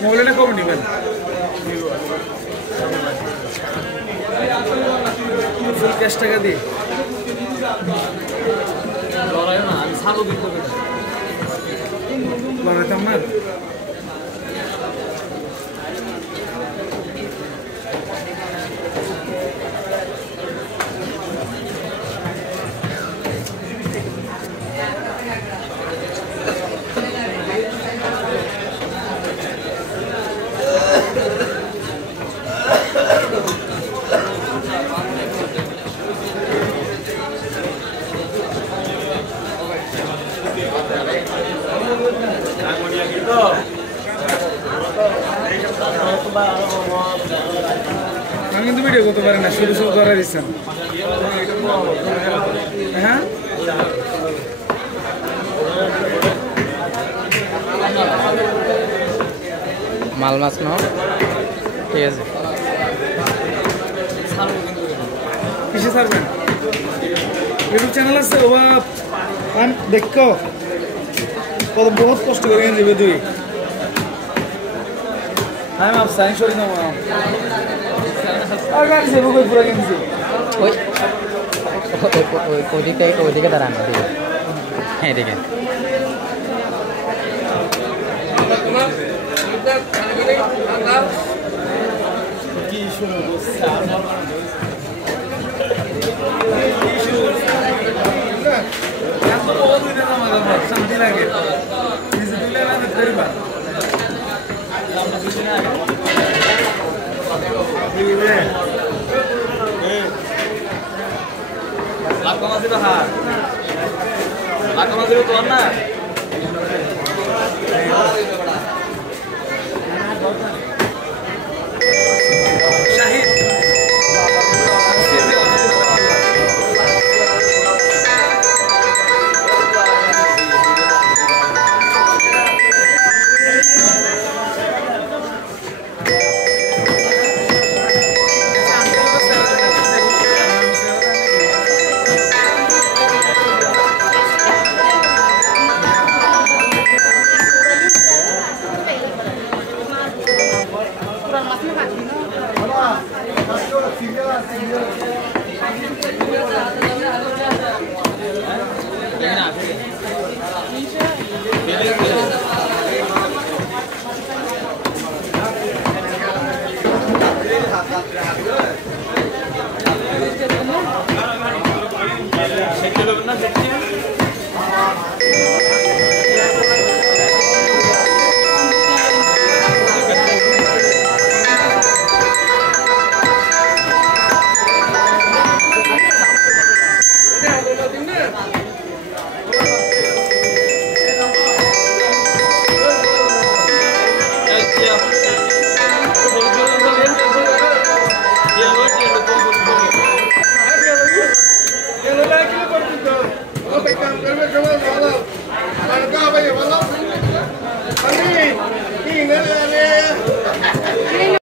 মোবাইলটা কম নেবেন full cash টাকা দিয়ে আমি ছাড়ো দিতে লড়াইতাম না আমি কিন্তু ভিডিও করতে পারি না শুরু শুরু করার ইচ্ছা হ্যাঁ মাল মাছ ন ঠিক আছে কিসে ছাড়বেন ইউটিউব চ্যানেল আছে ওবা দেখো কত বহুত কষ্ট করে দিবে তুই I'm upset. Sorry, no more. I got to say, we're going to bring him. ওদিকে দাঁড়ান হ্যাঁ এদিকে শান্তি লাগে